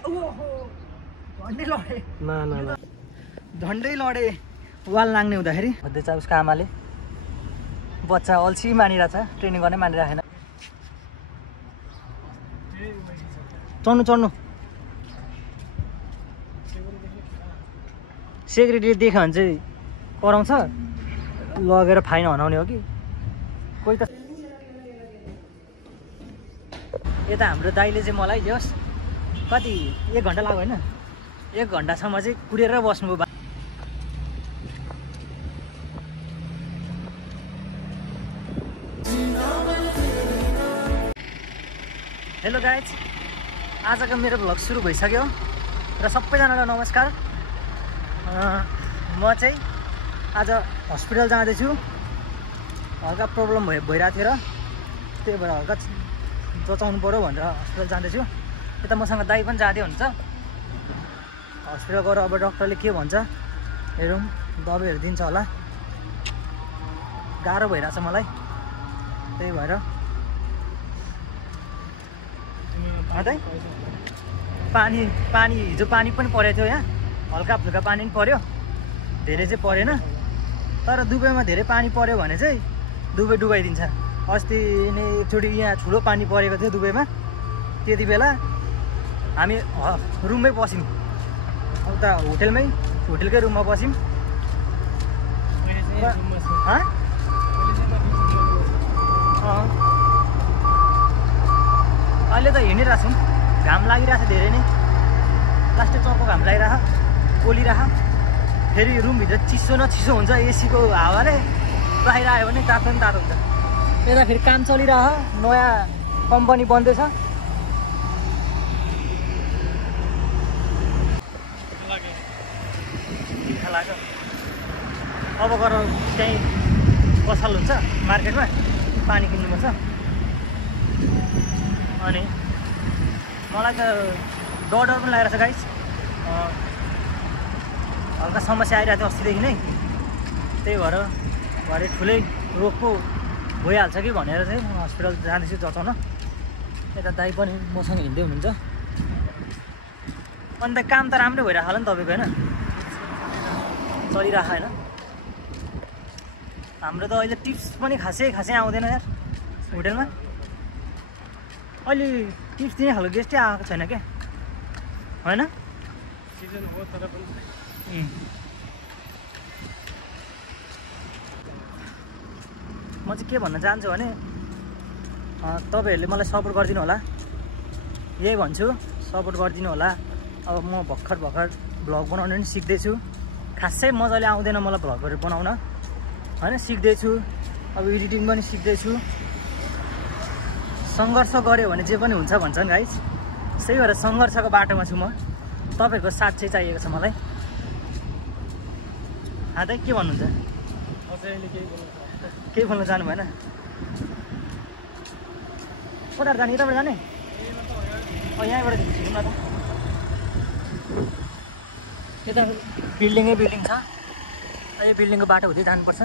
झन्डै लडे न झन्डै लडे वाल नाग्ने हुँदाखेरि भन्दैछ उसको आमाले बच्चा अल्छी मानिरहेछ ट्रेनिङ गर्नै मानिरहेन चढ्नु चढ्नु सेक्युरिटी देख्यो भने चाहिँ कराउँछ लगेर फाइन हनाउने हो कि कोही त यता हाम्रो दाइले चाहिँ मलाई जस कति 1 घन्टा लाग्यो होइन 1 घन्टासम्म चाहिँ कुरेर बस्नुभयो हेलो गाइज आजको मेरो भ्लग सुरु भइसक्यो र सबैजनालाई नमस्कार म चाहिँ आज हस्पिटल जाँदैछु हल्का प्रब्लम भइरहेको थियो र त्यही भएर हल्का बचाउनु पऱ्यो भनेर हस्पिटल जाँदैछु यता मसँग दाइ पनि जाँदै हुन्छ हस्पिटल गएर अब डक्टरले के भन्छ हेरौँ दबाईहरू दिन्छ होला गाह्रो भइरहेछ मलाई त्यही भएर पानी हिजो पानी पनि परेको थियो यहाँ हल्का फुल्का पानी पनि पर्यो धेरै चाहिँ परेन तर दुबईमा धेरै पानी पर्यो भने चाहिँ दुबई डुबाइदिन्छ अस्ति नै एकचोटि यहाँ ठुलो पानी परेको थियो दुबईमा त्यति बेला हामी रुममै बस्यौँ उता होटेलकै रुममा बस्यौँ अहिले त हिँडिरहेको छौँ घाम लागिरहेको छ धेरै नै लास्टै चर्को घाम लागिरह पोलिरह फेरि रुमभित्र चिसो न चिसो हुन्छ एसीको हावाले बाहिर आयो भने तातो पनि तातो हुन्छ यता फेरि काम चलिरह नयाँ कम्पनी बन्दैछ लाग्यो अब गएर त्यहीँ पसल हुन्छ मार्केटमा पानी किन्नुपर्छ अनि मलाई त डर पनि लागेको छ गाइस हल्का समस्या आइरहेको थियो अस्तिदेखि नै त्यही भएर घरि ठुलै रोग पो भइहाल्छ कि भनेर चाहिँ म हस्पिटल जाँदैछु जचाउन यता दाइ पनि मसँग हिँड्दै हुनुहुन्छ अन्त काम त राम्रै भइरहेको होला नि तपाईँको होइन चलिरहेको होइन हाम्रो त अहिले टिप्स पनि खासै आउँदैन यार होटेलमा अहिले टिप्स दिने खालको गेस्टै आएको छैन क्या होइन म चाहिँ के भन्न चाहन्छु भने तपाईँहरूले मलाई सपोर्ट गरिदिनु होला यही भन्छु सपोर्ट गरिदिनु होला अब म भर्खर भ्लग बनाउनु पनि सिक्दैछु खासै मजाले आउँदैन मलाई भ्लगहरू बनाउन होइन सिक्दैछु अब एडिटिङ पनि सिक्दैछु सङ्घर्ष गऱ्यो भने जे पनि हुन्छ भन्छन् गाइस त्यही भएर सङ्घर्षको बाटोमा छु म तपाईँहरूको साथ चाहिँ चाहिएको छ मलाई दाइ के भन्नुहुन्छ केही बोल्नु जानु भएन कता जाने यताबाट जाने यहाँबाट छिटौँ न त यता बिल्डिङ छ यो बिल्डिङको बाटो हुँदै जानुपर्छ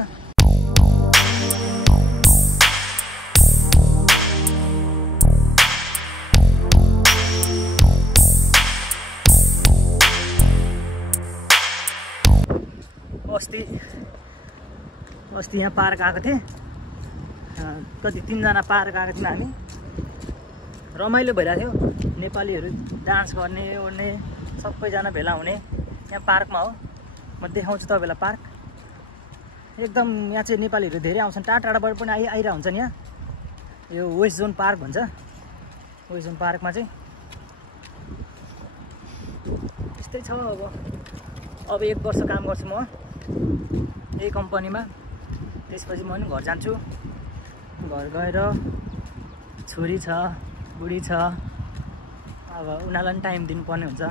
अस्ति यहाँ पार्क आएको थिएँ कति 3 जना पार्क आएको थियौँ हामी रमाइलो भइरहेको थियो नेपालीहरू डान्स गर्ने ओर्ने सबैजना भेला हुने यहाँ पार्कमा हो म देखाउँछु तपाईँलाई पार्क एकदम यहाँ चाहिँ नेपालीहरू धेरै आउँछन् टाढाबाट पनि आइरहेको हुन्छन् यहाँ यो वेस्ट जोन पार्क भन्छ वेस्ट जोन पार्कमा चाहिँ यस्तै छ अब 1 वर्ष काम गर्छु म यही कम्पनीमा त्यसपछि म पनि घर जान्छु घर गएर छोरी छ बुढी छ अब उनीहरूलाई पनि टाइम दिनुपर्ने हुन्छ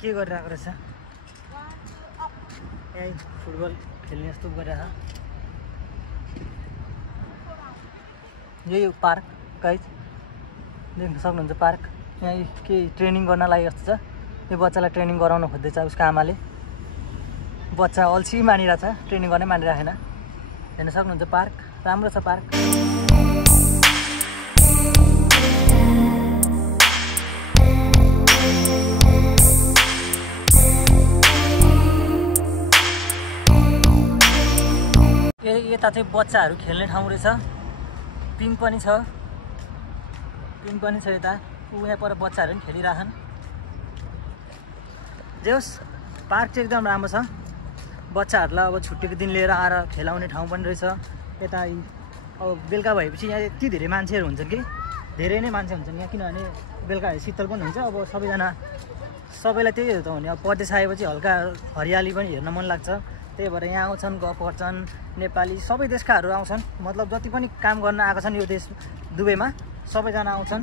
के गरिरहेको रहेछ यहीँ फुटबल खेल्ने जस्तो गरिरहेको छ। यही पार्क गाइज देख्न सक्नुहुन्छ पार्क। यहाँ केही ट्रेनिङ गर्न लागि जस्तो छ। यो बच्चालाई ट्रेनिङ गराउन खोज्दैछ उसको आमाले। बच्चा अल्छी मानिरहेछ, ट्रेनिङ गर्नै मानिरहेको छैन। हेर्न सक्नुहुन्छ पार्क, राम्रो छ पार्क। यता चाहिँ बच्चाहरू खेल्ने ठाउँ रहेछ। पिङ पनि छ यता। यहाँ पर बच्चाहरू पनि खेलिरहेछन्। जे होस् पार्क चाहिँ एकदम राम्रो छ। बच्चाहरूलाई अब छुट्टीको दिन लिएर आएर खेलाउने ठाउँ पनि रहेछ। यता अब बेलुका भएपछि यहाँ यति धेरै मान्छेहरू हुन्छन् कि धेरै नै मान्छे हुन्छन् यहाँ, किनभने बेलुका शीतल पनि हुन्छ। अब सबैलाई त्यही हो त भने अब परदेश आएपछि हल्का हरियाली पनि हेर्न मन लाग्छ। त्यही भएर यहाँ आउँछन्, गफ गर्छन्। नेपाली सबै देशकाहरू आउँछन्, मतलब जति पनि काम गर्न आएको छन् यो देश दुबईमा सबैजना आउँछन्,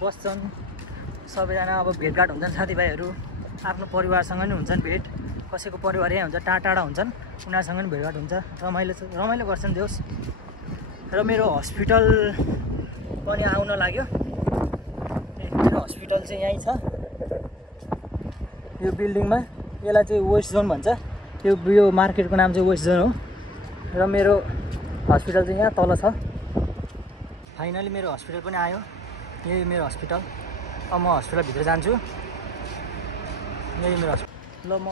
बस्छन् सबैजना। अब भेटघाट हुन्छन्, साथीभाइहरू आफ्नो परिवारसँग नि हुन्छन् भेट। कसैको परिवार यहाँ हुन्छ, टाढा टाढा हुन्छन्, उनीहरूसँग पनि भेटघाट हुन्छ। रमाइलो गर्छन् देउस। र मेरो हस्पिटल पनि आउन लाग्यो। मेरो हस्पिटल चाहिँ यहीँ छ यो बिल्डिङमा। यसलाई चाहिँ वेस्ट जोन भन्छ। यो मार्केटको नाम चाहिँ वेस्ट जोन हो। र मेरो हस्पिटल चाहिँ यहाँ तल छ। फाइनली मेरो हस्पिटल पनि आयो। यही मेरो हस्पिटल। अब म हस्पिटलभित्र जान्छु। यही मेरो हस्पिटल। ल म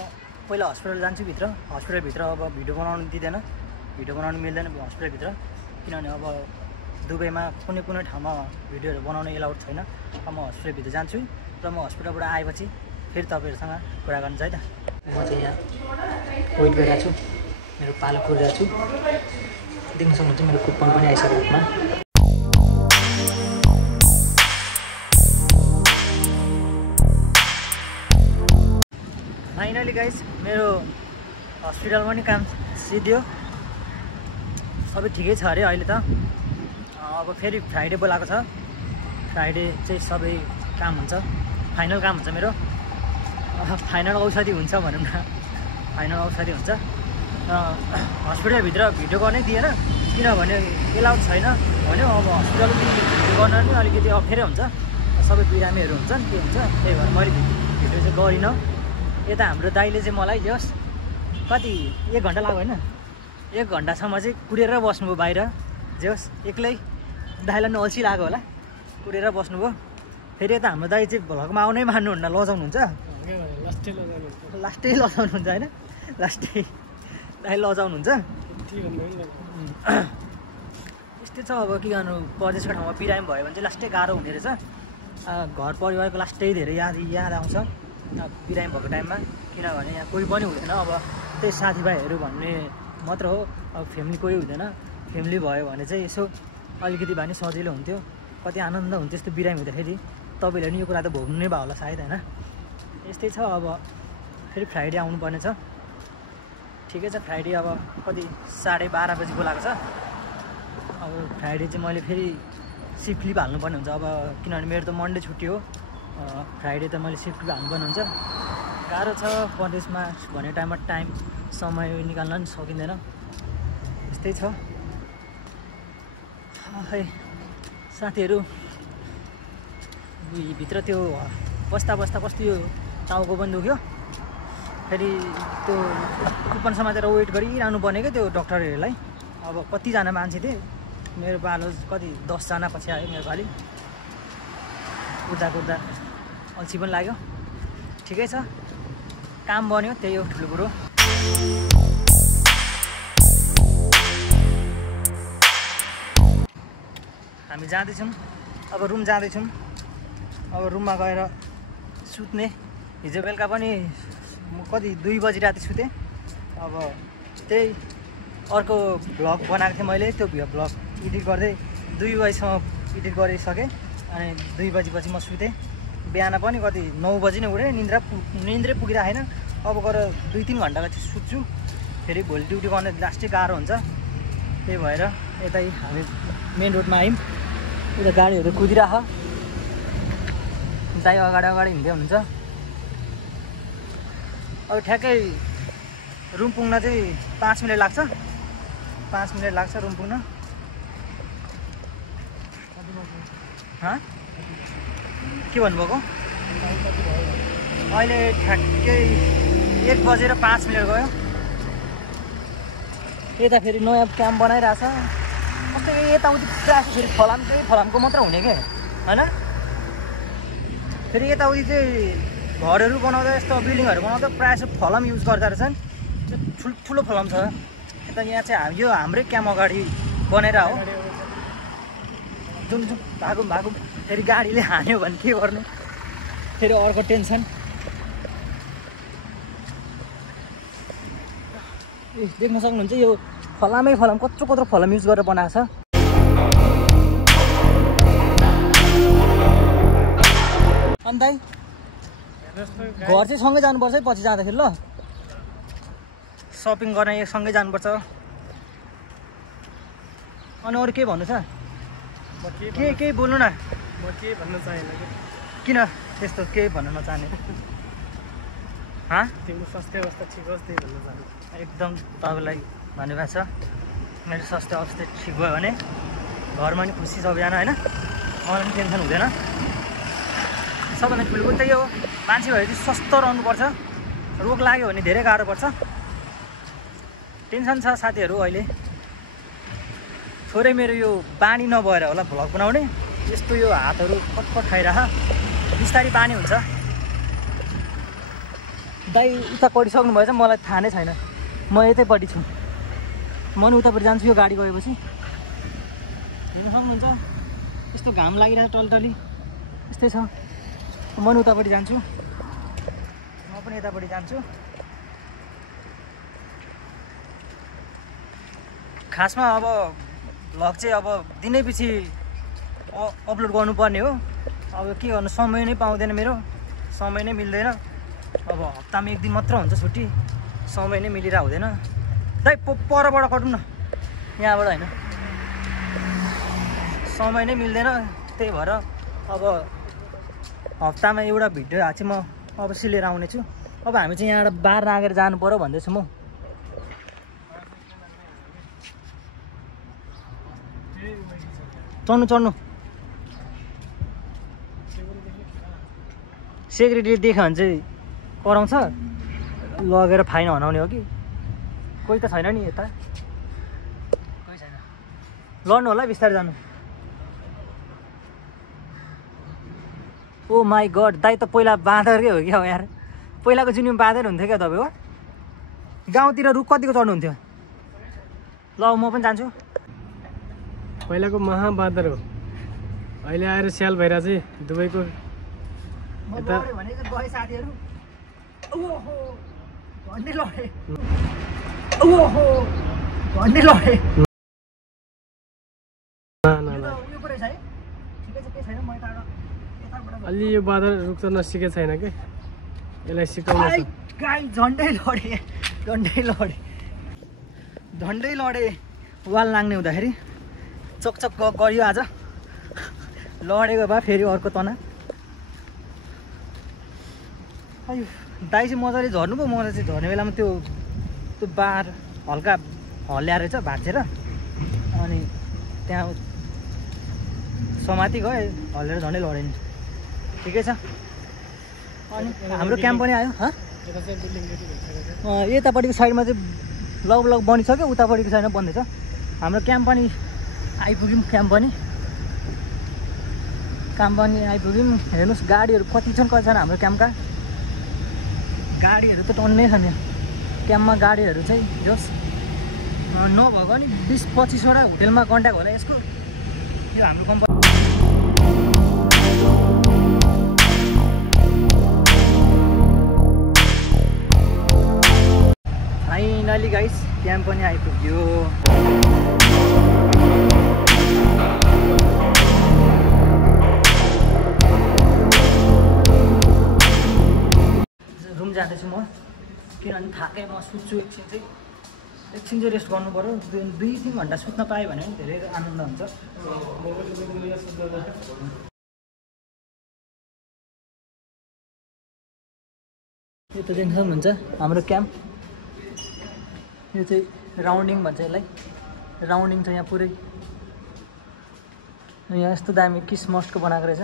पहिला हस्पिटल जान्छु भित्र। हस्पिटलभित्र अब भिडियो बनाउनु दिँदैन, भिडियो बनाउनु मिल्दैन हस्पिटलभित्र, किनभने अब दुबईमा कुनै ठाउँमा भिडियोहरू बनाउनु एलाउड छैन। अब म हस्पिटलभित्र जान्छु र म हस्पिटलबाट आएपछि फेरि तपाईँहरूसँग कुरा गर्नु छ है त। म चाहिँ यहाँ वेट गरिरहेको छु, मेरो पालो कुरिरहेको छु। देख्न सक्नुहुन्छ मेरो कुपन पनि आइसक्यो हातमा। फाइनली गाइस मेरो हस्पिटल पनि काम सिद्धियो, सबै ठिकै छ अरे अहिले त। अब फेरि फ्राइडे बोलाएको छ। फ्राइडे चाहिँ सबै काम हुन्छ, फाइनल काम हुन्छ मेरो। फाइनल औषधि हुन्छ भनौँ न, फाइनल औषधि हुन्छ। हस्पिटलभित्र भिडियो गर्नै दिएन, किनभने एलाउड छैन भन्यो। अब हस्पिटल भिडियो गर्न पनि अलिकति अप्ठ्यारो हुन्छ, सबै बिरामीहरू हुन्छन्, के हुन्छ। त्यही भएर मैले भिडियो चाहिँ गरिनँ। यता हाम्रो दाइले चाहिँ मलाई जस कति 1 घन्टा लाग्यो होइन, 1 घन्टासम्म चाहिँ कुरेर बस्नुभयो बाहिर। जस एक्लै दाइलाई पनि अल्छी लाग्यो होला, कुरेर बस्नुभयो। फेरि यता हाम्रो दाइ चाहिँ भ्लगमा आउनै मान्नुहुन्न, लजाउनुहुन्छ। लास्टै लजाउनुहुन्छ होइन, लास्टै दाइ लजाउनुहुन्छ। यस्तै छ अब के गर्नु, परदेशको ठाउँमा बिरामी भयो भने चाहिँ लास्टै गाह्रो हुने रहेछ। घर परिवारको लास्टै धेरै याद आउँछ बिरामी भएको टाइममा, किनभने यहाँ कोही पनि हुँदैन। अब त्यही साथीभाइहरू भन्ने मात्र हो, अब फ्यामिली कोही हुँदैन। फ्यामिली भयो भने चाहिँ यसो अलिकति भए पनि सजिलो हुन्थ्यो, कति आनन्द हुन्थ्यो यस्तो बिरामी हुँदाखेरि। तपाईँहरूले पनि यो कुरा त भोग्नु नै भयो होला सायद होइन। यस्तै छ। अब फेरि फ्राइडे आउनुपर्ने छ। ठिकै छ, फ्राइडे अब कति 12:30 बजी बोलाएको छ। अब फ्राइडे चाहिँ मैले फेरि सिफ्ट लिभ हाल्नुपर्ने हुन्छ अब, किनभने मेरो त मन्डे छुट्टी हो। फ्राइडे त मैले सिफ्ट लिभ हाल्नुपर्ने हुन्छ। गाह्रो छ परदेशमा भन्ने टाइममा, समय निकाल्न पनि सकिँदैन। यस्तै छ। खै साथीहरू भित्र त्यो बस्दा कस्तो यो टाउको पनि दुख्यो। फेरि त्यो कुपन समातेर वेट गरिरहनु पर्ने क्या त्यो डक्टरहरूलाई। अब कतिजना मान्छे थिए, मेरो पालो कति 10 जना पछि आयो मेरो पालि। कुद्दा अल्छी पनि लाग्यो। ठिकै छ, काम बन्यो, त्यही हो ठुलो कुरो। हामी जाँदैछौँ, अब रुम जाँदैछौँ। अब रुममा गएर सुत्ने। हिजो बेलुका पनि म कति 2 बजी राति सुतेँ। अब त्यही अर्को भ्लग बनाएको थिएँ मैले, त्यो भ्लग एडिट गर्दै 2 बजीसम्म एडिट गरिसकेँ। अनि 2 बजीपछि म सुतेँ। बिहान पनि कति 9 बजी नै उठेँ, निन्द्रै पुगिरहेको छैन। अब गएर 2-3 घन्टा चाहिँ सुत्छु, फेरि भोलि ड्युटी गर्ने लास्टै गाह्रो हुन्छ। त्यही भएर यतै हामी मेन रोडमा आयौँ। उता गाडीहरू कुदिरह, दाइ अगाडि हिँड्दै हुनुहुन्छ। अब ठ्याक्कै रुम पुग्न चाहिँ 5 मिनट लाग्छ 5 मिनट लाग्छ रुम पुग्न के भन्नुभएको अहिले ठ्याक्कै 1 बजेर 5 मिनट गयो यता फेरि नयाँ क्याम्प बनाइरहेछ कस्तो यताउति प्रायः फेरि फलामको मात्र हुने के हैन फेरि यताउति चाहिँ घरहरू बनाउँदा यस्तो बिल्डिङहरू बनाउँदा प्रायः फलाम युज गर्दा रहेछन् ठुलो फलाम छ यता यहाँ चाहिँ यो हाम्रै क्याम्प अगाडि बनेर हो जुन भागो फेरि गाडीले हान्यो भने के गर्नु फेरि अर्को टेन्सन देख्न सक्नुहुन्छ यो फलामै फलाम कत्रो फलाम युज गरेर बनाएको छ अनि दाइ घर चाहिँ सँगै जानुपर्छ है पछि जाँदाखेरि ल सपिङ गर्न सँगै जानुपर्छ अनि अरू के भन्नु छ के बोल्नु न म के भन्न चाहेन किन त्यस्तो केही भन्न नचाहने तिम्रो स्वास्थ्य अवस्था ठिक होस् त्यही भन्न चाहन्छु एकदम तपाईँलाई धन्यवाद छ मेरो स्वास्थ्य अवस्था ठिक भयो भने घरमा नि खुसी सबैजना होइन मलाई पनि टेन्सन हुँदैन सबभन्दा ठुलो कुरो त यो मान्छे भएपछि स्वस्थ रहनुपर्छ रोग लाग्यो भने धेरै गाह्रो पर्छ टेन्सन छ साथीहरू अहिले थोरै मेरो यो बानी नभएर होला भ्लग बनाउने यस्तो यो हातहरू कटकट खाइरह बिस्तारै बानी हुन्छ दाइ उता पढिसक्नु भएछ मलाई थाहा नै छैन म यतैपट्टि छु म नि उतापट्टि जान्छु यो गाडी गएपछि हेर्न सक्नुहुन्छ यस्तो घाम लागिरहेको टलटली यस्तै छ म नि उतापट्टि जान्छु म पनि यतापट्टि जान्छु खासमा अब भ्लग चाहिँ अब दिनैपछि अपलोड गर्नुपर्ने हो अब के गर्नु समय नै पाउँदैन मेरो समय नै मिल्दैन अब हप्तामा 1 दिन मात्र हुन्छ छुट्टी समय नै मिलेर हुँदैन दाइ परबाट कटौँ न यहाँबाट होइन समय नै मिल्दैन त्यही भएर अब हप्तामा एउटा भिडियो चाहिँ म अवश्य लिएर आउने छु अब हामी चाहिँ यहाँबाट बाहिर राखेर जानु पर्यो भन्दैछु म चढ्नु सेक्युरिटी देख्यो भने चाहिँ कराउँछ लगेर फाइन हनाउने हो कि कोही त छैन नि यता कोही छैन लड्नु होला बिस्तारै जानु ओ माई गड दाइ त पहिला बाँदरकै हो क्या यार पहिलाको जुनियम बाँदर हुन्थ्यो क्या तपाईँ हो गाउँतिर रुख कतिको चढ्नुहुन्थ्यो ल म पनि जान्छु पहिलाको महाबादर हो अहिले आएर स्याल भइरहेको चाहिँ दुबईको यता गए साथीहरू झन्डै लडे अलि यो बादल रुख्न नसिकेको छैन कि यसलाई सिकाउनु झन्डै लडे वाल लाग्ने हुँदाखेरि चकचक गरियो आज लडेको भए फेरि अर्को तना अयो दाइ चाहिँ मजाले झर्नु पो मलाई चाहिँ झर्ने बेलामा त्यो बार हल्का हल्ल्या रहेछ भाँचेर अनि त्यहाँ समाति गए हल्लेर झन्डै लडेन ठिकै छ अनि हाम्रो क्याम्प पनि आयो यतापट्टिको साइडमा चाहिँ लगभग बनिसक्यो उतापट्टिको साइडमा बन्दैछ हाम्रो क्याम्प पनि आइपुग्यौँ क्याम्प पनि आइपुग्यौँ हेर्नुहोस् गाडीहरू कति छन् हाम्रो क्याम्पका गाडीहरू त टन्नै छन् यहाँ क्याम्पमा गाडीहरू चाहिँ जस नभएको नि 20-25वटा होटेलमा कन्ट्याक्ट होला यसको यो हाम्रो कम्पनी फाइनली गाइस क्याम्प पनि आइपुग्यो रुम जाँदैछु म किनभने थाकै म सुत्छु एकछिन चाहिँ रेस्ट गर्नु पऱ्यो 2-3 घन्टा सुत्न पाएँ भने पनि धेरै आनन्द हुन्छ यो त देख्न सक्नुहुन्छ हाम्रो क्याम्प यो चाहिँ राउन्डिङ भन्छ यसलाई। राउन्डिङ छ यहाँ पुरै। यहाँ यस्तो दामी क्रिसमसको बनाएको रहेछ।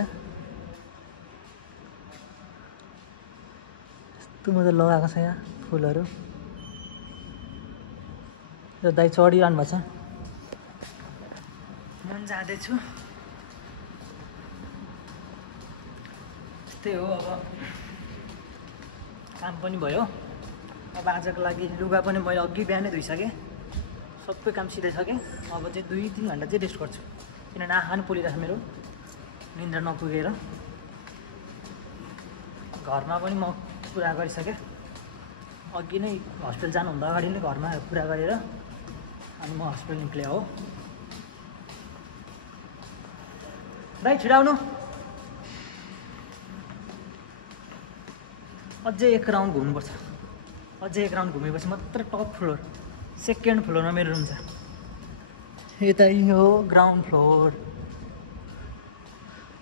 यस्तो मजा लगाएको छ यहाँ फुलहरू। र दाइ चढिरहनु भएको छ। म जाँदैछु। त्यस्तै हो अब काम पनि भयो। अब आजको लागि लुगा पनि मैले अघि बिहानै धोइसकेँ। सबै काम सिधै सकेँ। अब चाहिँ 2-3 घन्टा चाहिँ रेस्ट गर्छु किनभने आँखा पनि पोलिरहेछ मेरो निन्द्रा नपुगेर। घरमा पनि म पुरा गरिसकेँ। अघि नै हस्पिटल जानुभन्दा अगाडि नै घरमा पुरा गरेर अनि म हस्पिटल निक्लेँ हो। दाइ छिटो आउनु। अझै 1 राउन्ड घुम्नुपर्छ। अझै 1 राउन्ड घुमेपछि मात्र टप फ्लोर सेकेन्ड फ्लोरमा मेरो रुम छ। यता यो ग्राउन्ड फ्लोर।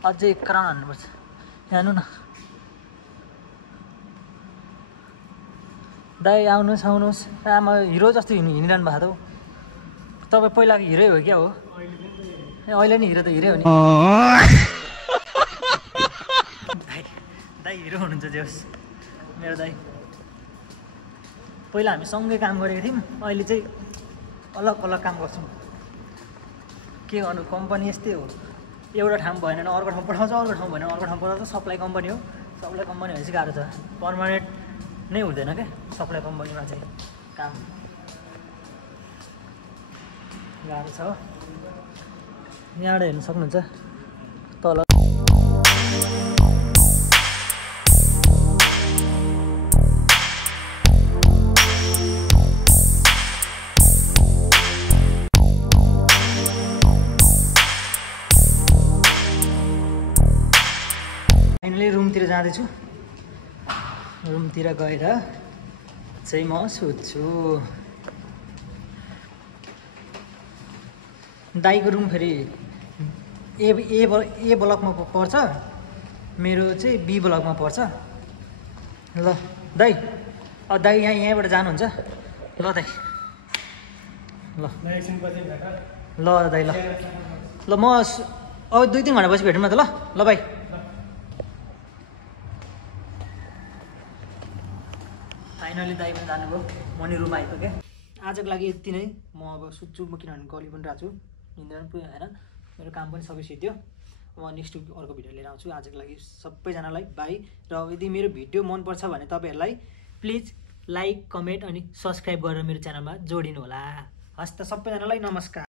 अझै 1 राउन्ड हान्नुपर्छ। हेर्नु न दाइ आउनुहोस् आउनुहोस्। आमा हिरो जस्तो हिँडिरहनु भएको त। तपाईँ पहिलाको हिरै हो क्या हो? अहिले नि हिरो त हिरै हो नि। दाइ हिरो हुनुहुन्छ जे होस् मेरो दाइ। पहिला हामी सँगै काम गरेको थियौँ। अहिले चाहिँ अलग अलग काम गर्छौँ। के गर्नु कम्पनी यस्तै हो। एउटा ठाउँ भएन भने अर्को ठाउँ पठाउँछ, अर्को ठाउँ भएन अर्को ठाउँ पठाउँछ। सप्लाई कम्पनी हो। सप्लाई कम्पनी भएपछि गाह्रो छ। पर्मानेन्ट नै हुँदैन क्या सप्लाई कम्पनीमा चाहिँ काम। गाह्रो छ। यहाँबाट हेर्नु सक्नुहुन्छ तल। फाइनली रुमतिर जाँदैछु। रुमतिर गएर चाहिँ म सुत्छु। दाइको रुम फेरि ए ब्लकमा पर्छ। मेरो चाहिँ बी ब्लकमा पर्छ। ल दाइ दाइ यहाँबाट जानुहुन्छ? ल दाइ ल ल दाइ ल ल म अब 2-3 घन्टा पछि भेटौँ न त ल। ल बाइ। फाइनली दाइ पनि जानुभयो। म नि रुम आइपुगेँ। आजको लागि यति नै। म अब सुत्छु। म किनभने गली पनि रहेको छु। निन्द्रा पनि पुग्यो होइन। मेरो काम पनि सबै सिद्धियो। म नेक्स्ट अर्को भिडियो लिएर आउँछु। आजको लागि सबैजनालाई बाई। र यदि मेरो भिडियो मनपर्छ भने तपाईँहरूलाई प्लिज लाइक कमेन्ट अनि सब्सक्राइब गरेर मेरो च्यानलमा जोडिनु होला। हस् त सबैजनालाई नमस्कार।